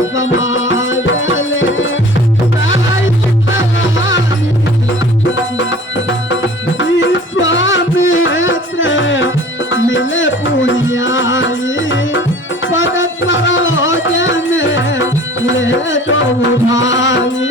समागले विश्वामित्र मिले पुण्याई पद सरोजन ले दो भाई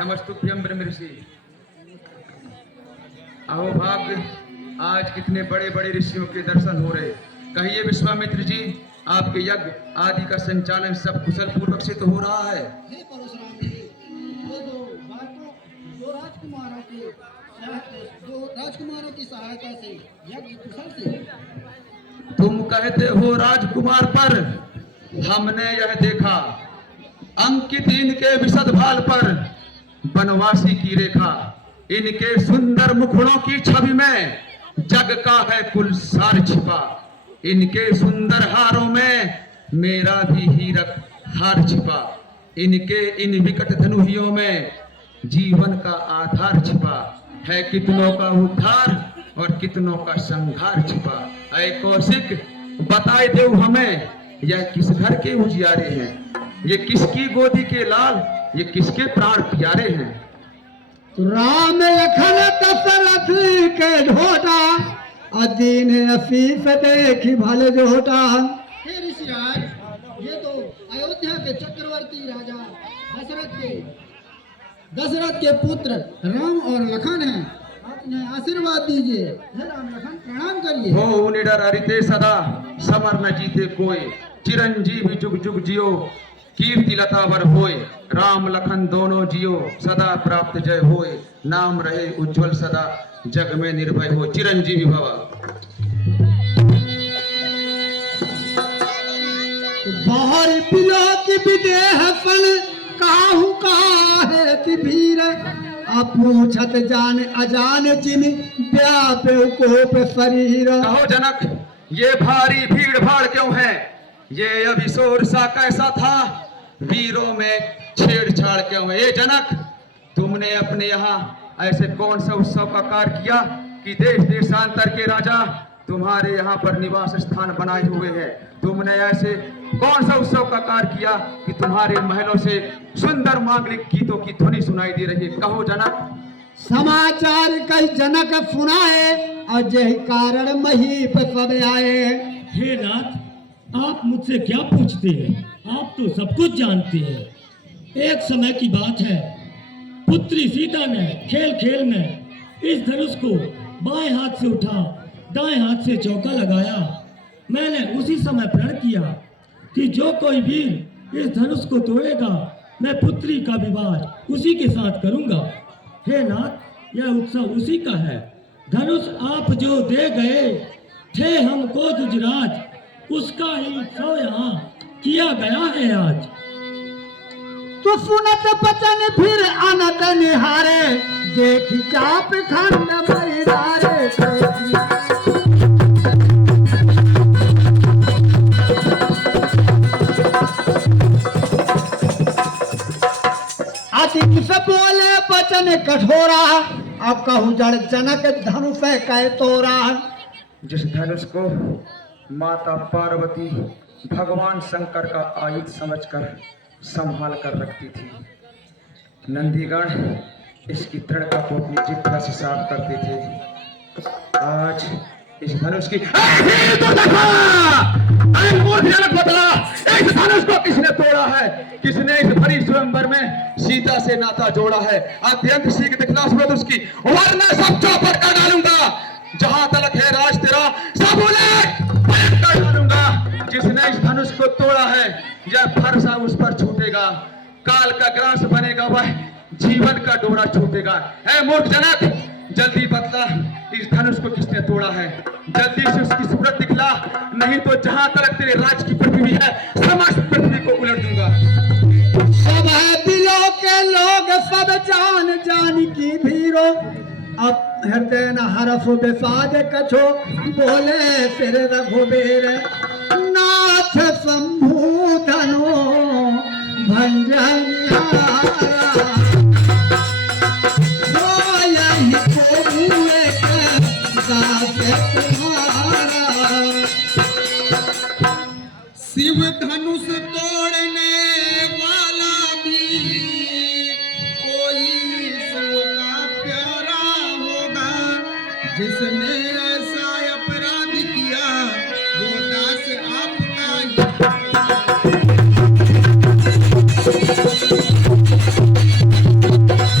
नमस्तुभ्यं ब्रह्म ऋषि। अहो भाग्य, आज कितने बड़े बड़े ऋषियों के दर्शन हो रहे। कहिए विश्वामित्र जी, आपके यज्ञ आदि का संचालन सब कुशल पूर्वक से तो हो रहा है? हे परशुराम जी, ये दो राजकुमारों की सहायता से यज्ञ कुशल से। तुम कहते हो राजकुमार, पर हमने यह देखा अंकित इनके विशद भाल पर बनवासी की रेखा। इनके सुंदर मुखड़ों की छवि में जग का है कुल सार छिपा। इनके सुंदर हारों में मेरा भी हीरक हार छिपा। इनके इन विकट धनुहियों में जीवन का आधार छिपा है। कितनों का उद्धार और कितनों का संहार छिपा। ऐ कौशिक, बताए देव हमें, यह किस घर के उजियारे हैं? ये किसकी गोदी के लाल, ये किसके प्राण प्यारे हैं? राम लखन दशरथ के ढोटा अदीन असीस देखी भल जोटा। हे ऋषिराज, ये तो अयोध्या के चक्रवर्ती राजा दशरथ के पुत्र राम और लखन हैं। अपने आशीर्वाद दीजिए। हे राम लखन, प्रणाम करिए। हो निडर हरिते सदा, समर न जीते कोई। चिरंजीवी जुग जुग जियो, कीर्ति लतावर होए। राम लखन दोनों जियो, सदा प्राप्त जय होए। नाम रहे उज्जवल सदा, जग में निर्भय हो। चिरंजीवी भव। बाहर पिलो की विदेह पन काहू काहे की भीर। अपूछत जान अजान जिन व्यापे कोप शरीर। कहो जनक, ये भारी भीड़ भाड़ क्यों है? ये अभिशोर सा कैसा था? वीरों में छेड़छाड़ क्यों है? ये जनक, तुमने अपने यहाँ ऐसे कौन सा उत्सव का कार्य किया कि देश देशांतर के राजा तुम्हारे यहाँ पर निवास स्थान बनाए हुए हैं? तुमने ऐसे कौन सा उत्सव का कार्य किया कि तुम्हारे महलों से सुंदर मांगलिक गीतों की ध्वनि सुनाई दे रही है? कहो जनक। समाचार कई जनक सुनाए, और यही कारण महीप सब आए। हे नाथ, आप मुझसे क्या पूछते हैं? आप तो सब कुछ जानते हैं। एक समय की बात है, पुत्री सीता ने खेल खेल में इस धनुष को बाएं हाथ से उठा, दाएं हाथ से चौका लगाया। मैंने उसी समय प्रण किया कि जो कोई वीर इस धनुष को तोड़ेगा, मैं पुत्री का विवाह उसी के साथ करूंगा। हे नाथ, यह उत्सव उसी का है। धनुष आप जो दे गए थे हमको दुजराज, उसका ही उत्सव यहाँ किया गया है आज। तो सुनत बचन फिर अनत निहारे, देखी चाप खंड मैदारे। अधिक से बोले बचन कठोरा, अब कहूँ जड़ जनक धनुष कै तोरा। जिस धनुष को माता पार्वती भगवान शंकर का आयुध समझकर संभाल कर रखती थी, नंदीगण इसकी दृढ़ता को अपनी जिह्वा से साफ करते थे। आज इस धनुष की बदला, इस धनुष को किसने तोड़ा है? किसने इस भरी स्वयंवर में सीता से नाता जोड़ा है? अत्यंत शीघ्र दिखला सूरत उसकी, वरना सब चौपट कर डालूंगा। जहां तलक है राज तेरा, सब उलट पलट कर डालूंगा। जिसने इस धनुष को तोड़ा है, यह फरसा उस पर छूटेगा। काल का ग्रास बनेगा, वह जीवन का डोरा छूटेगा। है मूर्ख जनक, जल्दी बतला, इस धनुष को किसने तोड़ा है? जल्दी से उसकी सूरत दिखला, नहीं तो जहां तक तेरे राज की पृथ्वी है, समस्त पृथ्वी को उलट दूंगा। लोग सब जान जान की भीरो, अब हृदय न हरफ विषाद कछो, बोले फिर रघुबीर नाथ शंभु धनो भंजनियारा, हो यही प्रभु एक दास तुम्हारा। शिव धनुष तोड़ने वाला भी कोई शिव का प्यारा होगा, जिसने